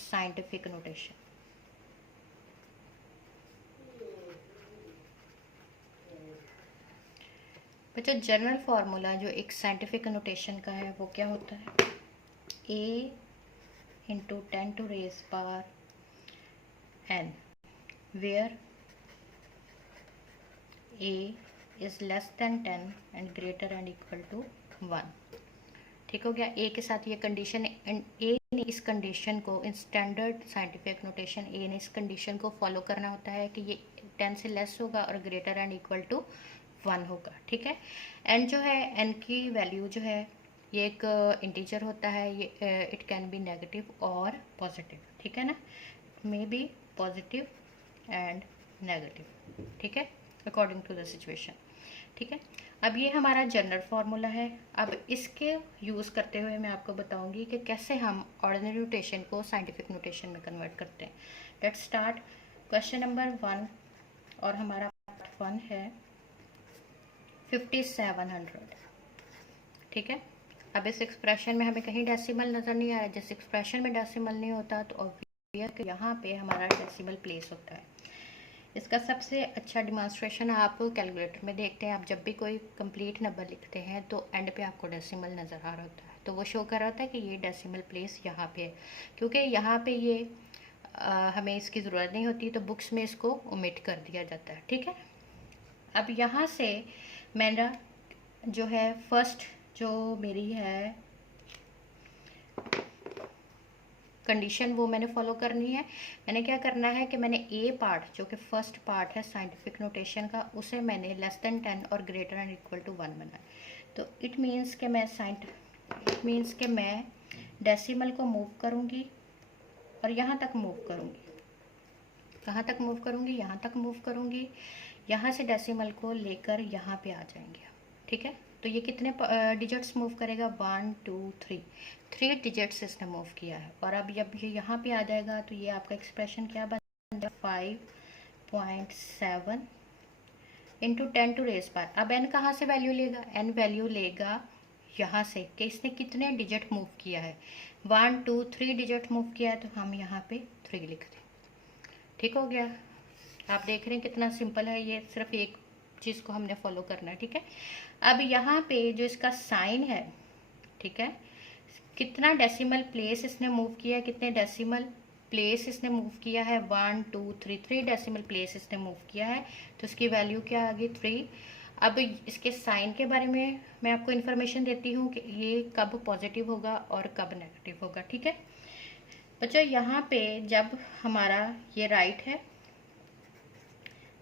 Scientific notation. बच्चों general formula जो एक साइंटिफिक नोटेशन का है वो क्या होता है, a into 10 to raise power n, where a is less than 10 and greater and equal to 1। ठीक हो गया। ए के साथ ये कंडीशन एंड ए ने इस कंडीशन को इन स्टैंडर्ड साइंटिफिक नोटेशन ए ने इस कंडीशन को फॉलो करना होता है कि ये 10 से लेस होगा और ग्रेटर एंड इक्वल टू 1 होगा। ठीक है। एन जो है, एन की वैल्यू जो है ये एक इंटीजर होता है, ये इट कैन बी नेगेटिव और पॉजिटिव। ठीक है ना, may be positive and negative. ठीक है, अकॉर्डिंग टू द सिचुएशन। ठीक है, अब ये हमारा जनरल फार्मूला है। अब इसके यूज़ करते हुए मैं आपको बताऊंगी कि कैसे हम ऑर्डिनरी नोटेशन को साइंटिफिक नोटेशन में कन्वर्ट करते हैं। लेट्स स्टार्ट क्वेश्चन नंबर 1 और हमारा पार्ट 1 है 5700। ठीक है, अब इस एक्सप्रेशन में हमें कहीं डेसिमल नज़र नहीं आ रहा। जिस एक्सप्रेशन में डेसिमल नहीं होता तो ऑब्वियस यहाँ पे हमारा डेसिमल प्लेस होता है। इसका सबसे अच्छा डिमॉन्स्ट्रेशन आप कैलकुलेटर में देखते हैं। आप जब भी कोई कंप्लीट नंबर लिखते हैं तो एंड पे आपको डेसिमल नज़र आ रहा होता है, तो वो शो कर रहा होता है कि ये डेसिमल प्लेस यहाँ पे है। क्योंकि यहाँ पे ये हमें इसकी ज़रूरत नहीं होती तो बुक्स में इसको ओमिट कर दिया जाता है। ठीक है, अब यहाँ से मेरा जो है फर्स्ट जो मेरी है कंडीशन वो मैंने फॉलो करनी है। मैंने क्या करना है कि मैंने ए पार्ट जो कि फर्स्ट पार्ट है साइंटिफिक नोटेशन का, उसे मैंने लेस देन 10 और ग्रेटर एंड इक्वल टू 1 बनाया। तो इट मीन्स कि मैं डेसिमल को मूव करूँगी और यहाँ तक मूव करूँगी। कहाँ तक मूव करूँगी? यहाँ तक मूव करूँगी। यहाँ से डेसिमल को लेकर यहाँ पे आ जाएंगे। ठीक है, तो ये कितने डिजिट्स मूव करेगा? 1 2 3, 3 डिजिट्स इसने मूव किया है। और अब जब ये यहाँ पे आ जाएगा तो ये आपका एक्सप्रेशन क्या बन जाएगा? 5.7 इंटू 10 टू रेज पावर। अब एन कहाँ से वैल्यू लेगा? एन वैल्यू लेगा यहाँ से कि इसने कितने डिजिट मूव किया है। 1 2 3 डिजिट मूव किया है तो हम यहाँ पे 3 लिख दें। ठीक हो गया। आप देख रहे हैं कितना सिंपल है, ये सिर्फ एक चीज़ को हमने फॉलो करना है। ठीक है, अब यहाँ पे जो इसका साइन है, ठीक है, कितना डेसिमल प्लेस इसने मूव किया है, कितने डेसिमल प्लेस इसने मूव किया है? 1 2 3, 3 डेसिमल प्लेस इसने मूव किया है, तो इसकी वैल्यू क्या आ गई? 3। अब इसके साइन के बारे में मैं आपको इन्फॉर्मेशन देती हूँ कि ये कब पॉजिटिव होगा और कब नेगेटिव होगा। ठीक है बच्चों, यहाँ पे जब हमारा ये राइट है,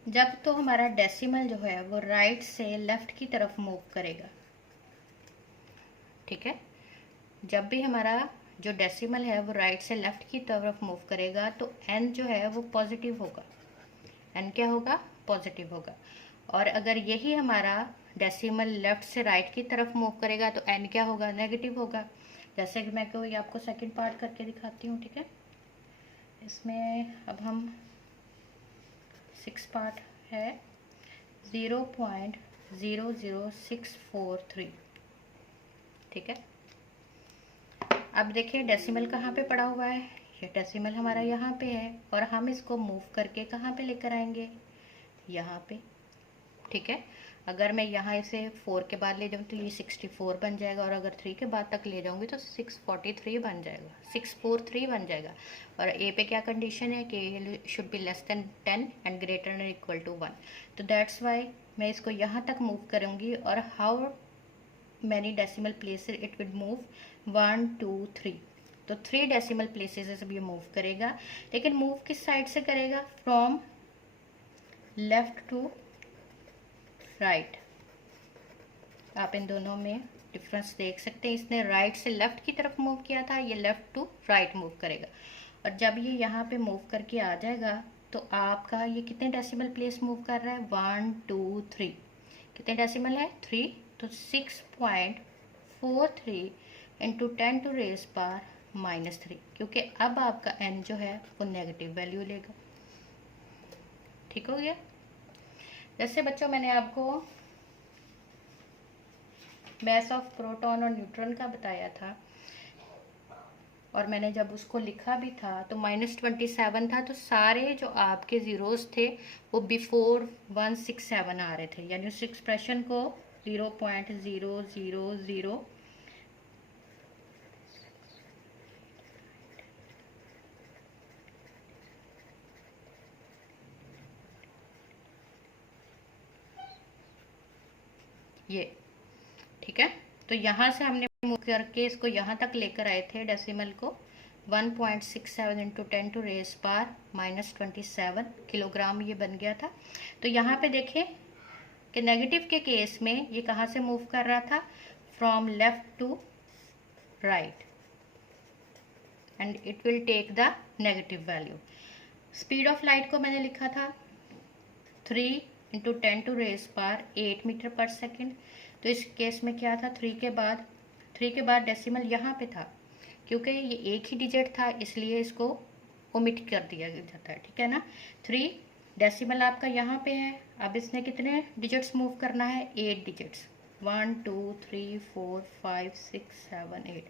जब तो हमारा डेसिमल जो है वो राइट से लेफ्ट की तरफ मूव करेगा। ठीक है, जब भी हमारा जो डेसिमल है वो राइट से लेफ्ट की तरफ मूव करेगा तो एन जो है वो पॉजिटिव होगा। एन क्या होगा? पॉजिटिव होगा। और अगर यही हमारा डेसिमल लेफ्ट से राइट की तरफ मूव करेगा तो एन क्या होगा? नेगेटिव होगा। जैसे कि मैं कोई आपको सेकंड पार्ट करके दिखाती हूँ। ठीक है, इसमें अब हम 6 पार्ट है 0.00643। ठीक है, अब देखिए डेसिमल कहाँ पे पड़ा हुआ है? ये डेसिमल हमारा यहाँ पे है और हम इसको मूव करके कहाँ पे लेकर आएंगे? यहाँ पे। ठीक है, अगर मैं यहाँ इसे 4 के बाद ले जाऊँ तो ये 64 बन जाएगा, और अगर 3 के बाद तक ले जाऊँगी तो 643 बन जाएगा, 643 बन जाएगा। और ए पे क्या कंडीशन है कि should be less than 10 and greater and equal to 1। तो दैट्स वाई मैं इसको यहाँ तक मूव करूँगी। और how many decimal places it will move? 1 2 3, तो 3 डेसिमल प्लेसेस ये मूव करेगा। लेकिन मूव किस साइड से करेगा? From left to right. आप इन दोनों में डिफरेंस देख सकते हैं। इसने राइट से लेफ्ट की तरफ मूव किया था, ये लेफ्ट टू राइट मूव करेगा। और जब ये यहाँ पे मूव करके आ जाएगा तो आपका ये कितने डेसिमल प्लेस मूव कर रहा है? 1 2 3, कितने डेसिमल है? 3, तो 6.43 इंटू 10 टू रेज पावर -3, क्योंकि अब आपका एन जो है वो नेगेटिव वैल्यू लेगा। ठीक हो गया। जैसे बच्चों मैंने आपको मास ऑफ प्रोटॉन और न्यूट्रॉन का बताया था, और मैंने जब उसको लिखा भी था तो -27 था, तो सारे जो आपके ज़ीरोज़ थे वो बिफोर 167 आ रहे थे, यानी उस एक्सप्रेशन को 0.000 ये, ठीक है। तो यहाँ से हमने मूव करके इसको यहाँ तक लेकर आए थे डेसिमल को 1.67 into 10 to raise power -27 kilogram ये बन गया था। तो यहाँ पे देखें कि नेगेटिव के केस में ये कहाँ से मूव कर रहा था, from left to right, and it will take the negative value. Speed of light को मैंने लिखा था 3 into 10 to raise power 8 metre पर सेकेंड। तो इस केस में क्या था, 3 के बाद डेसिमल यहाँ पे था, क्योंकि ये एक ही डिजिट था इसलिए इसको ओमिट कर दिया जाता है, ठीक है ना। 3 डेसिमल आपका यहाँ पे है। अब इसने कितने डिजिट्स मूव करना है, 8 डिजिट्स, 1 2 3 4 5 6 7 8,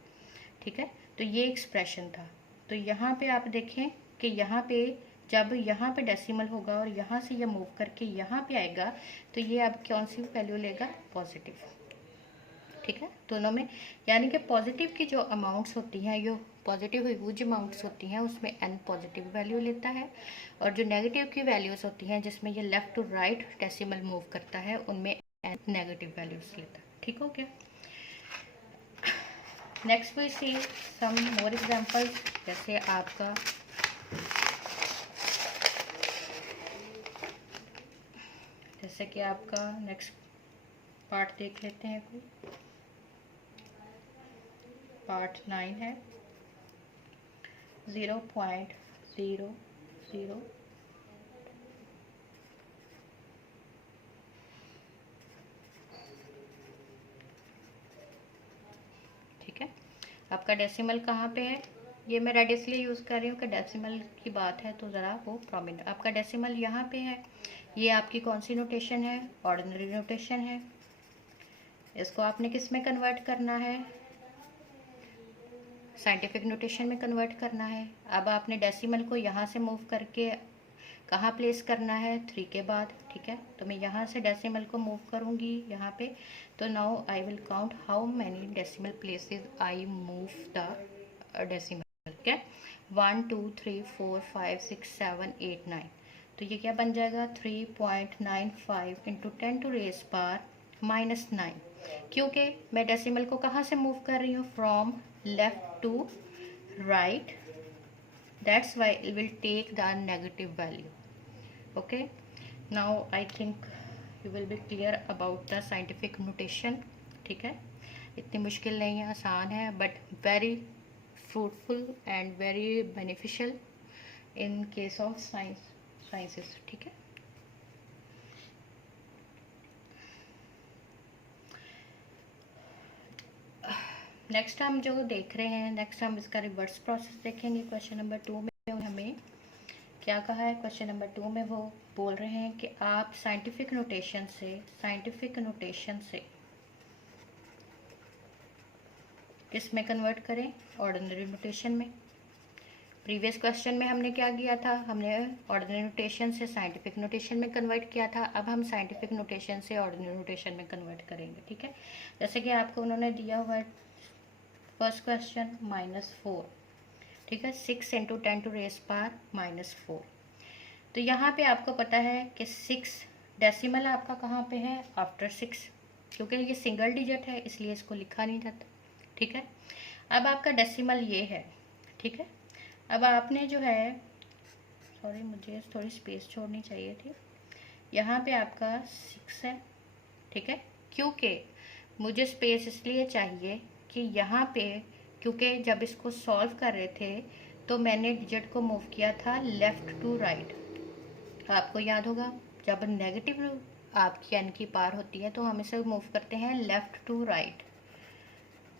ठीक है। तो ये एक्सप्रेशन था। तो यहाँ पे आप देखें कि यहाँ पे जब यहाँ पे डेसिमल होगा और यहाँ से ये मूव करके यहाँ पे आएगा, तो ये अब कौन सी वैल्यू लेगा, पॉजिटिव, ठीक है, दोनों में। यानी कि पॉजिटिव की जो अमाउंट्स होती हैं, जो पॉजिटिव ह्यूज अमाउंट्स होती हैं उसमें n पॉजिटिव वैल्यू लेता है, और जो नेगेटिव की वैल्यूज़ होती हैं जिसमें ये left to right decimal move करता है उनमें n नेगेटिव वैल्यूज़ लेता है, ठीक हो गया। Next we see some more examples, जैसे आपका कि आपका नेक्स्ट पार्ट देख लेते हैं, कोई पार्ट 9 है 0.00, ठीक है। आपका डेसिमल कहाँ पे है, ये मैं रेड इसलिए यूज़ कर रही हूँ कि डेसिमल की बात है तो ज़रा वो प्रोमिनेंट। आपका डेसिमल यहाँ पे है, ये आपकी कौन सी नोटेशन है, ऑर्डिनरी नोटेशन है। इसको आपने किस में कन्वर्ट करना है, साइंटिफिक नोटेशन में कन्वर्ट करना है। अब आपने डेसिमल को यहाँ से मूव करके कहाँ प्लेस करना है, 3 के बाद, ठीक है। तो मैं यहाँ से डेसिमल को मूव करूँगी यहाँ पे, तो now I will count how many decimal places I move the decimal, ठीक है। 1 2 3 4 5 6 7 8 9, तो ये क्या बन जाएगा, 3.95 इंटू 10 टू रेज पावर -9, क्योंकि मैं डेसिमल को कहाँ से मूव कर रही हूँ, from left to right, that's why it will take the negative value. Okay, now I think you will be clear about the scientific notation, ठीक है। इतनी मुश्किल नहीं है, आसान है, but very fruitful and very beneficial in case of sciences, ठीक है। नेक्स्ट हम जो देख रहे हैं, नेक्स्ट हम इसका रिवर्स प्रोसेस देखेंगे। क्वेश्चन नंबर 2 में हमें क्या कहा है, क्वेश्चन नंबर 2 में वो बोल रहे हैं कि आप साइंटिफिक नोटेशन से किस में कन्वर्ट करें, ऑर्डिनरी नोटेशन में। प्रीवियस क्वेश्चन में हमने क्या किया था, हमने ऑर्डिनरी नोटेशन से साइंटिफिक नोटेशन में कन्वर्ट किया था। अब हम साइंटिफिक नोटेशन से ऑर्डिनरी नोटेशन में कन्वर्ट करेंगे, ठीक है। जैसे कि आपको उन्होंने दिया हुआ है फर्स्ट क्वेश्चन -4, ठीक है, 6 इंटू 10 टू रेज पावर -4। तो यहाँ पे आपको पता है कि 6 डेसिमल आपका कहाँ पे है, आफ्टर 6, क्योंकि ये सिंगल डिजिट है इसलिए इसको लिखा नहीं जाता, ठीक है। अब आपका डेसिमल ये है, ठीक है। अब आपने जो है, सॉरी मुझे थोड़ी स्पेस छोड़नी चाहिए थी, यहाँ पे आपका 6 है, ठीक है, क्योंकि मुझे स्पेस इसलिए चाहिए कि यहाँ पे, क्योंकि जब इसको सॉल्व कर रहे थे तो मैंने डिजिट को मूव किया था लेफ़्ट टू राइट। आपको याद होगा जब नेगेटिव आपकी एन की पार होती है तो हम इसे मूव करते हैं लेफ़्ट टू राइट,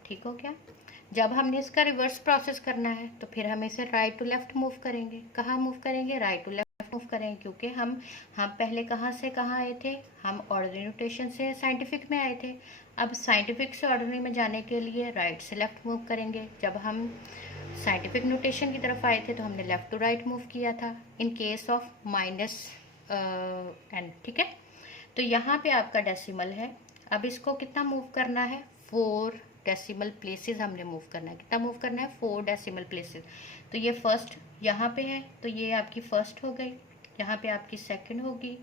ठीक हो क्या। जब हमने इसका रिवर्स प्रोसेस करना है तो फिर हम इसे राइट टू लेफ़्ट मूव करेंगे। कहाँ मूव करेंगे, राइट टू लेफ़्ट मूव करेंगे, क्योंकि हम पहले कहाँ से कहाँ आए थे, हम ऑर्डिनरी नोटेशन से साइंटिफिक में आए थे। अब साइंटिफिक से ऑर्डिनरी में जाने के लिए राइट से लेफ़्ट मूव करेंगे। जब हम साइंटिफिक नोटेशन की तरफ आए थे तो हमने लेफ़्ट टू राइट मूव किया था in case of minus n, ठीक है। तो यहाँ पे आपका डेसिमल है। अब इसको कितना मूव करना है, 4 डेसिमल प्लेसेस हमने मूव करना है। कितना मूव करना है, 4 डेसिमल प्लेसेस। तो ये फर्स्ट यहाँ पे है, तो ये आपकी फर्स्ट हो गई, यहाँ पे आपकी सेकंड होगी,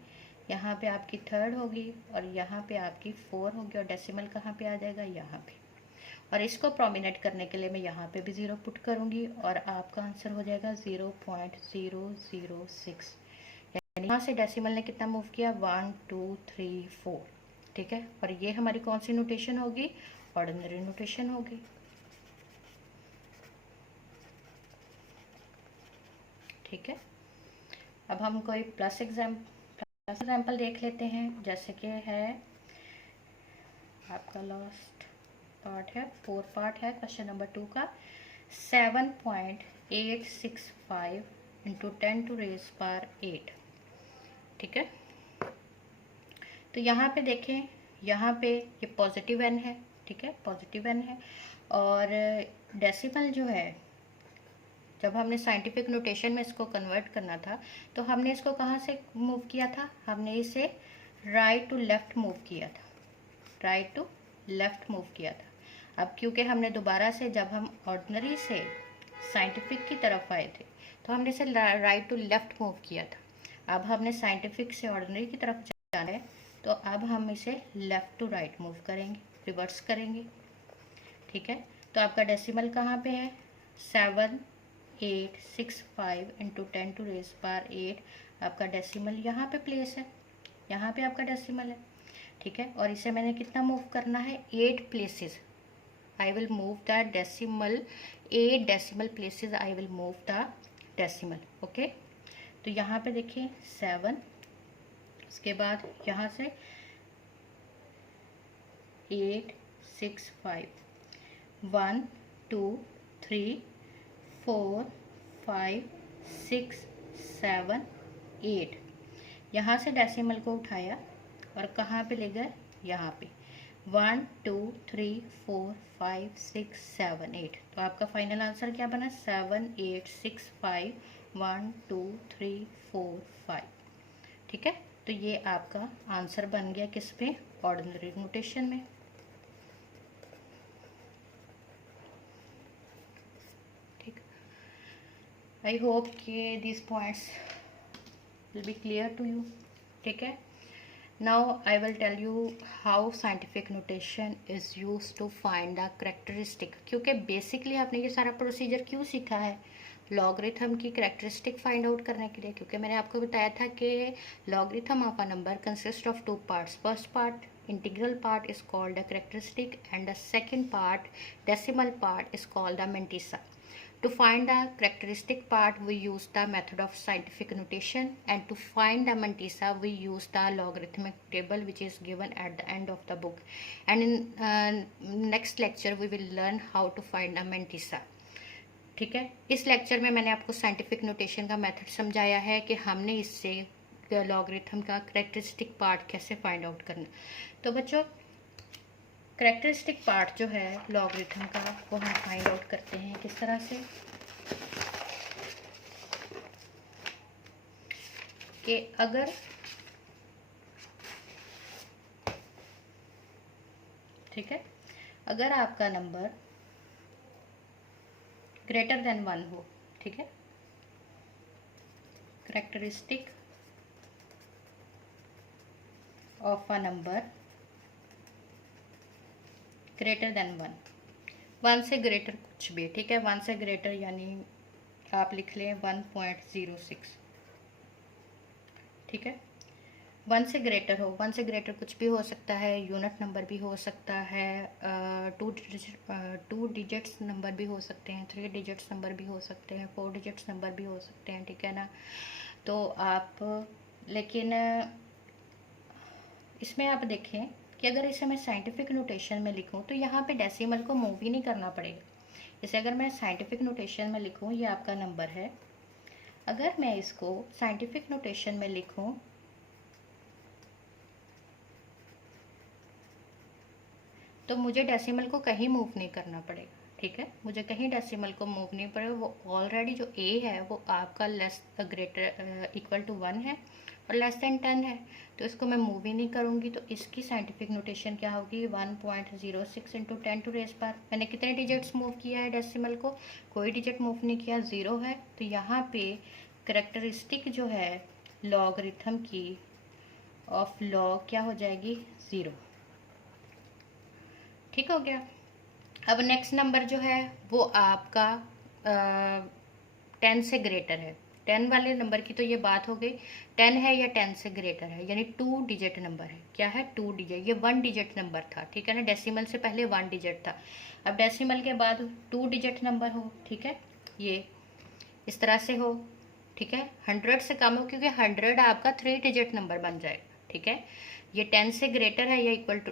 यहाँ पे आपकी थर्ड होगी और यहाँ पे आपकी 4 होगी और डेसिमल कहाँ पे आ जाएगा, यहाँ पे। और इसको प्रोमिनेट करने के लिए मैं यहाँ पे भी 0 पुट करूँगी और आपका आंसर हो जाएगा 0.006। यानी यहाँ से डेसिमल ने कितना मूव किया, 1 2 3 4, ठीक है। और ये हमारी कौन सी नोटेशन होगी, ऑर्डिनरी नोटेशन होगी, ठीक है। अब हम कोई प्लस एग्जाम्पल देख लेते हैं, जैसे कि है आपका लास्ट पार्ट है, 4 पार्ट है क्वेश्चन नंबर 2 का। 7.865 इंटू 10 टू रेज पावर 8, ठीक है। तो यहाँ पे देखें, यहाँ पे ये पॉजिटिव n है, ठीक है, पॉजिटिव n है। और डेसिमल जो है, जब हमने साइंटिफिक नोटेशन में इसको कन्वर्ट करना था तो हमने इसको कहाँ से मूव किया था, हमने इसे राइट टू लेफ्ट मूव किया था, राइट टू लेफ्ट मूव किया था। अब क्योंकि हमने दोबारा से, जब हम ऑर्डिनरी से साइंटिफिक की तरफ आए थे तो हमने इसे राइट टू लेफ्ट मूव किया था। अब हमने साइंटिफिक से ऑर्डिनरी की तरफ जाना है तो अब हम इसे लेफ्ट टू राइट मूव करेंगे, रिवर्स करेंगे, ठीक है। तो आपका डेसिमल कहाँ पे है, 7.865 इंटू 10 टू रेज पावर 8। आपका डेसिमल यहाँ पे प्लेस है, यहाँ पे आपका डेसिमल है, ठीक है। और इसे मैंने कितना मूव करना है, 8 places. I will move the decimal 8 decimal places, I will move the decimal, okay. तो यहाँ पे देखिए 7, इसके बाद यहाँ से 8 6 5, 1 2 3 4 5 6 7 8। यहाँ से डेसिमल को उठाया और कहाँ पे ले गए, यहाँ पे 1 2 3 4 5 6 7 8। तो आपका फाइनल आंसर क्या बना, 7 8 6 5 1 2 3 4 5, ठीक है। तो ये आपका आंसर बन गया किस पे, ऑर्डिनरी नोटेशन में, ठीक। आई होप कि this points will be clear to you, ठीक है। Now I will tell you how scientific notation is used to find the characteristic। क्योंकि बेसिकली आपने ये सारा प्रोसीजर क्यों सीखा है, लॉगरिथम की कैरेक्टरिस्टिक फाइंड आउट करने के लिए। क्योंकि मैंने आपको बताया था कि logarithm of a number consist of 2 parts. First part integral part is called the characteristic and the second part decimal part is called the mantissa. To find the characteristic part, we use the method of scientific notation, and to find the mantissa, we use the logarithmic table which is given at the end of the book. And in next lecture, we will learn how to find the mantissa. ठीक है, इस lecture में मैंने आपको scientific notation का method समझाया है कि हमने इससे लॉगरिथम का कैरेक्टरिस्टिक पार्ट कैसे फाइंड आउट करना। तो बच्चों, कैरेक्टरिस्टिक पार्ट जो है लॉगरिथम का वो हम फाइंड आउट करते हैं किस तरह से, कि अगर ठीक है, अगर आपका नंबर ग्रेटर देन 1 हो, ठीक है, characteristic of a number greater than 1 से ग्रेटर कुछ भी, ठीक है, 1 से ग्रेटर यानी आप लिख लें 1.06, ठीक है। 1 से ग्रेटर हो, 1 से ग्रेटर कुछ भी हो सकता है, यूनिट नंबर भी हो सकता है, 2 डिजिट्स नंबर भी हो सकते हैं, 3 डिजिट्स नंबर भी हो सकते हैं, 4 डिजिट्स नंबर भी हो सकते हैं, ठीक है ना। तो आप लेकिन इसमें आप देखें कि अगर इसे मैं साइंटिफिक नोटेशन में लिखूं तो यहाँ पे डेसिमल को मूव ही नहीं करना पड़ेगा। इसे अगर मैं साइंटिफिक नोटेशन में लिखूं, ये आपका नंबर है, अगर मैं इसको साइंटिफिक नोटेशन में लिखूं तो मुझे डेसिमल को कहीं मूव नहीं करना पड़ेगा, ठीक है, मुझे कहीं डेसिमल को मूव नहीं पड़े, वो ऑलरेडी जो a है वो आपका लेस ग्रेटर इक्वल टू 1 है और लेस देन 10 है, तो इसको मैं मूव ही नहीं करूँगी। तो इसकी साइंटिफिक नोटेशन क्या होगी, 1.06 इंटू 10 टू रेज पावर। मैंने कितने डिजिट्स मूव किया है डेसिमल को, कोई डिजिट मूव नहीं किया, 0 है। तो यहाँ पे करेक्टरिस्टिक जो है लॉगरिथम की ऑफ लॉग क्या हो जाएगी, 0। ठीक हो गया। अब नेक्स्ट नंबर जो है वो आपका 10 से ग्रेटर है। 10 वाले नंबर की तो ये बात हो गई, 10 है या 10 से ग्रेटर है, यानी 2 डिजिट नंबर है। क्या है, 2 डिजिट। ये 1 डिजिट नंबर था, ठीक है ना, डेसिमल से पहले 1 डिजिट था। अब डेसिमल के बाद 2 डिजिट नंबर हो, ठीक है, ये इस तरह से हो, ठीक है, 100 से कम हो, क्योंकि 100 आपका 3 डिजिट नंबर बन जाएगा, ठीक है। ये 10 से ग्रेटर है या इक्वल टू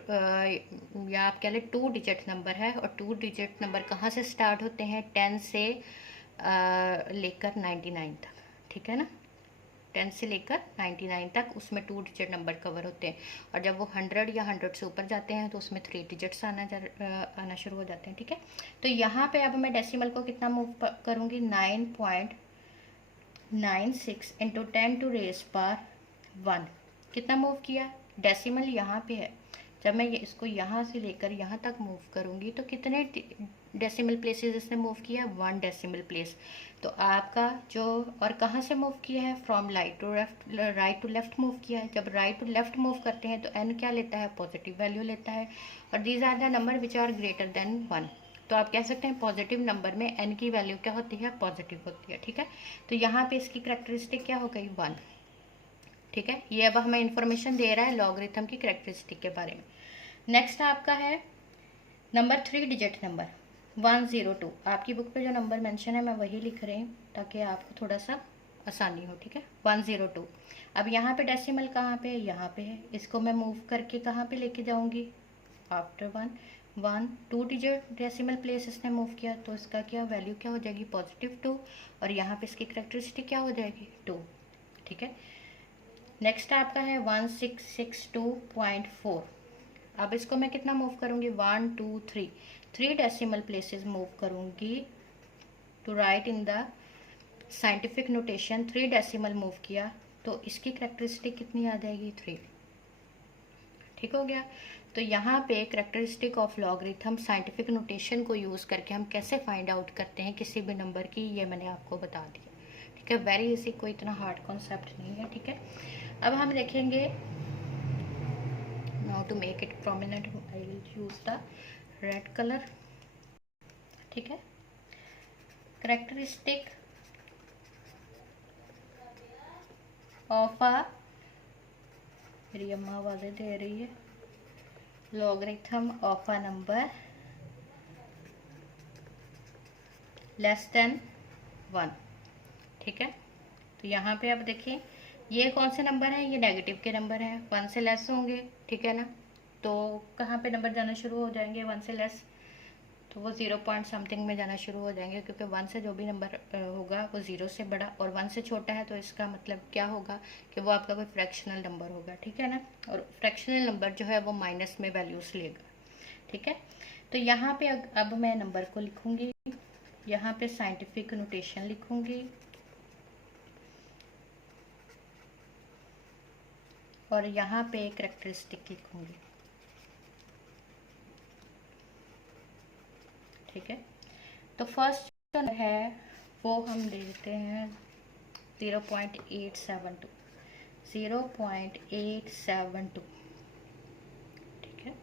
या आप कह लें 2 डिजिट नंबर है, और 2 डिजिट नंबर कहाँ से स्टार्ट होते हैं, 10 से लेकर 99 तक, ठीक है ना, 10 से लेकर 99 तक उसमें 2 डिजिट नंबर कवर होते हैं। और जब वो 100 या 100 से ऊपर जाते हैं तो उसमें 3 डिजिट्स आना शुरू हो जाते हैं, ठीक है। तो यहाँ पे अब मैं डेसिमल को कितना मूव करूँगी, 9.96 इंटू 10 टू रेज पावर 1। कितना मूव किया, डेसिमल यहाँ पे है, जब मैं ये इसको यहाँ से लेकर यहाँ तक मूव करूँगी तो कितने डेसिमल प्लेसेस इसने मूव किया, 1 डेसिमल प्लेस। तो आपका जो, और कहाँ से मूव किया है, from right to left move किया है। जब राइट टू लेफ्ट मूव करते हैं तो n क्या लेता है, पॉजिटिव वैल्यू लेता है, और these are the number which are greater than 1। तो आप कह सकते हैं पॉजिटिव नंबर में n की वैल्यू क्या होती है, पॉजिटिव होती है, ठीक है। तो यहाँ पे इसकी करेक्टरिस्टिक क्या हो गई, 1, ठीक है। ये अब हमें इंफॉर्मेशन दे रहा है लॉगरिथम की करेक्टरिस्टिक के बारे में। नेक्स्ट आपका है नंबर 3 डिजिट नंबर 102। आपकी बुक पे जो नंबर मेंशन है मैं वही लिख रही हूँ ताकि आपको थोड़ा सा आसानी हो, ठीक है, 102। अब यहाँ पे डेसिमल कहाँ पे है, यहाँ पे है। इसको मैं मूव करके कहाँ पे लेके जाऊँगी, आफ्टर 1 2 डिजिट डेसिमल प्लेस इसने मूव किया, तो इसका क्या वैल्यू क्या हो जाएगी, पॉजिटिव 2, और यहाँ पे इसकी करेक्टरिस्टिक क्या हो जाएगी, 2, ठीक है। नेक्स्ट आपका है 1662.4। अब इसको मैं कितना मूव करूँगी, 1 2 3 डेसिमल प्लेसेस मूव करूँगी to right in the scientific notation. 3 decimal move किया तो इसकी करेक्टरिस्टिक कितनी आ जाएगी, 3, ठीक हो गया। तो यहाँ पे characteristic of logarithm scientific notation को यूज़ करके हम कैसे फाइंड आउट करते हैं किसी भी नंबर की, ये मैंने आपको बता दिया, ठीक है। वेरी इजी, कोई इतना हार्ड कॉन्सेप्ट नहीं है, ठीक है। अब हम देखेंगे, now to make it prominent I will use the red colour, ठीक है। करेक्टरिस्टिक ऑफ अ, मेरी अम्मा आवाज़ें दे रही है, logarithm of a number less than 1, ठीक है। तो यहाँ पे आप देखिए ये कौन से नंबर हैं, ये नेगेटिव के नंबर हैं, 1 से लेस होंगे, ठीक है ना। तो कहाँ पे नंबर जाना शुरू हो जाएंगे, 1 से लेस, तो वो 0 पॉइंट समथिंग में जाना शुरू हो जाएंगे, क्योंकि 1 से जो भी नंबर होगा वो 0 से बड़ा और 1 से छोटा है, तो इसका मतलब क्या होगा कि वो आपका कोई फ्रैक्शनल नंबर होगा, ठीक है ना। और फ्रैक्शनल नंबर जो है वो माइनस में वैल्यूज लेगा, ठीक है। तो यहाँ पे अब मैं नंबर को लिखूंगी, यहाँ पे साइंटिफिक नोटेशन लिखूंगी, और यहाँ पे करेक्टरिस्टिक लिखूंगी, ठीक है। तो फर्स्ट जो है वो हम देते हैं 0.872, 0.872, ठीक है।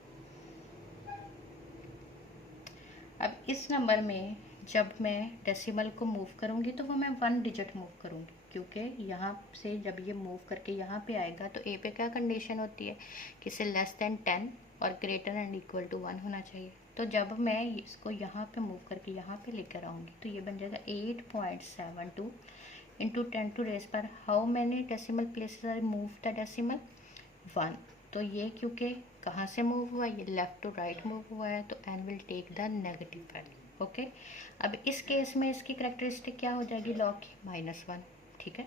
अब इस नंबर में जब मैं डेसिमल को मूव करूंगी तो वो मैं 1 डिजिट मूव करूंगी, क्योंकि यहाँ से जब ये मूव करके यहाँ पे आएगा तो ए पे क्या कंडीशन होती है कि इसे लेस देन 10 और ग्रेटर एंड इक्वल टू 1 होना चाहिए। तो जब मैं इसको यहाँ पे मूव करके यहाँ पे लेकर आऊँगी तो ये बन जाएगा 8.72 इंटू 10 टू रेज पर how many decimal places are move the decimal, 1। तो ये क्योंकि कहाँ से मूव हुआ, ये लेफ्ट टू राइट मूव हुआ है, तो n will take the negative value, okay. अब इस केस में इसकी करेक्टरिस्टिक क्या हो जाएगी, लॉग की, -1, ठीक है।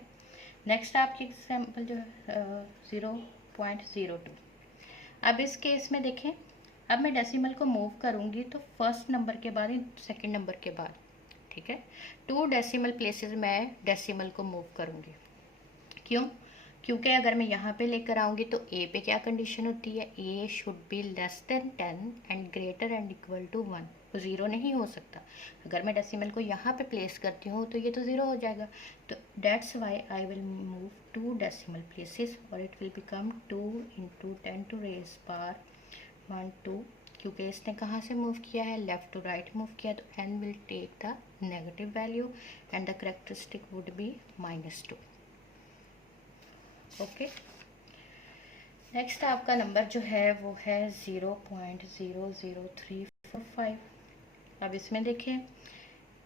नेक्स्ट आपकी एग्जाम्पल जो है 0.02। अब इस केस में देखें, अब मैं डेसिमल को मूव करूँगी तो फर्स्ट नंबर के बाद सेकंड नंबर के बाद, ठीक है, 2 डेसिमल प्लेसेस मैं डेसिमल को मूव करूँगी। क्यों? क्योंकि अगर मैं यहाँ पे लेकर आऊँगी तो ए पे क्या कंडीशन होती है, A should be less than 10 and greater and equal to 1, तो ज़ीरो नहीं हो सकता। अगर मैं डेसिमल को यहाँ पे प्लेस करती हूँ तो ये तो ज़ीरो हो जाएगा। तो that's why I will move 2 decimal places और it will become 2 into 10 to raise power 1 2, क्योंकि इसने कहाँ से मूव किया है, लेफ्ट टू राइट मूव किया, तो n will take the negative value and the characteristic would be -2। Okay, next आपका नंबर जो है वो है 0.00345। अब इसमें देखें,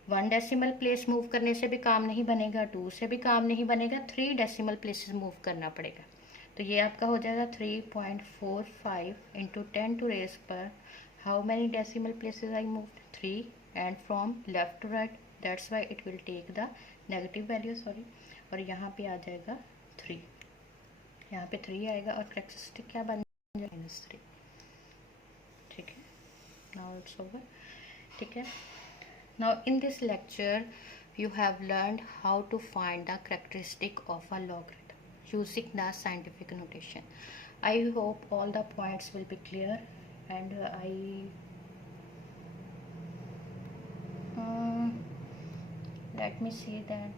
1 डेसिमल प्लेस मूव करने से भी काम नहीं बनेगा, 2 से भी काम नहीं बनेगा, 3 डेसिमल प्लेसेस मूव करना पड़ेगा। तो ये आपका हो जाएगा 3.45 इंटू 10 टू रेज पर how many decimal places I move, 3, and from left to right, that's why it will take the negative value, sorry, और यहाँ पे आ जाएगा 3, यहाँ पे 3 आएगा और करेक्टरिस्टिक क्या बन जाएगा, -3। ठीक है, नाउ इट्स ओवर। ठीक है, now in this lecture you have learned how to find the characteristic of a logarithm using the scientific notation. I hope all the points will be clear, and let me see that.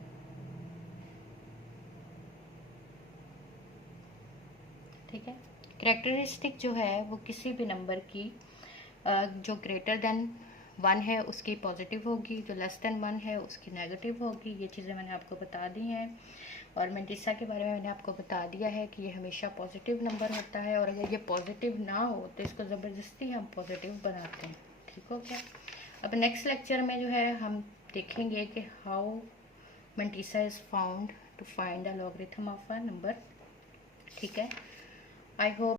ठीक है, characteristic जो है वो किसी भी number की जो greater than 1 है उसकी पॉजिटिव होगी, जो लेस देन 1 है उसकी नेगेटिव होगी। ये चीज़ें मैंने आपको बता दी हैं, और मेंटिसा के बारे में मैंने आपको बता दिया है कि ये हमेशा पॉजिटिव नंबर होता है, और अगर ये पॉजिटिव ना हो तो इसको ज़बरदस्ती हम पॉजिटिव बनाते हैं। ठीक हो गया। अब नेक्स्ट लेक्चर में जो है हम देखेंगे कि how mantissa is found to find the logarithm of a number. ठीक है, आई होप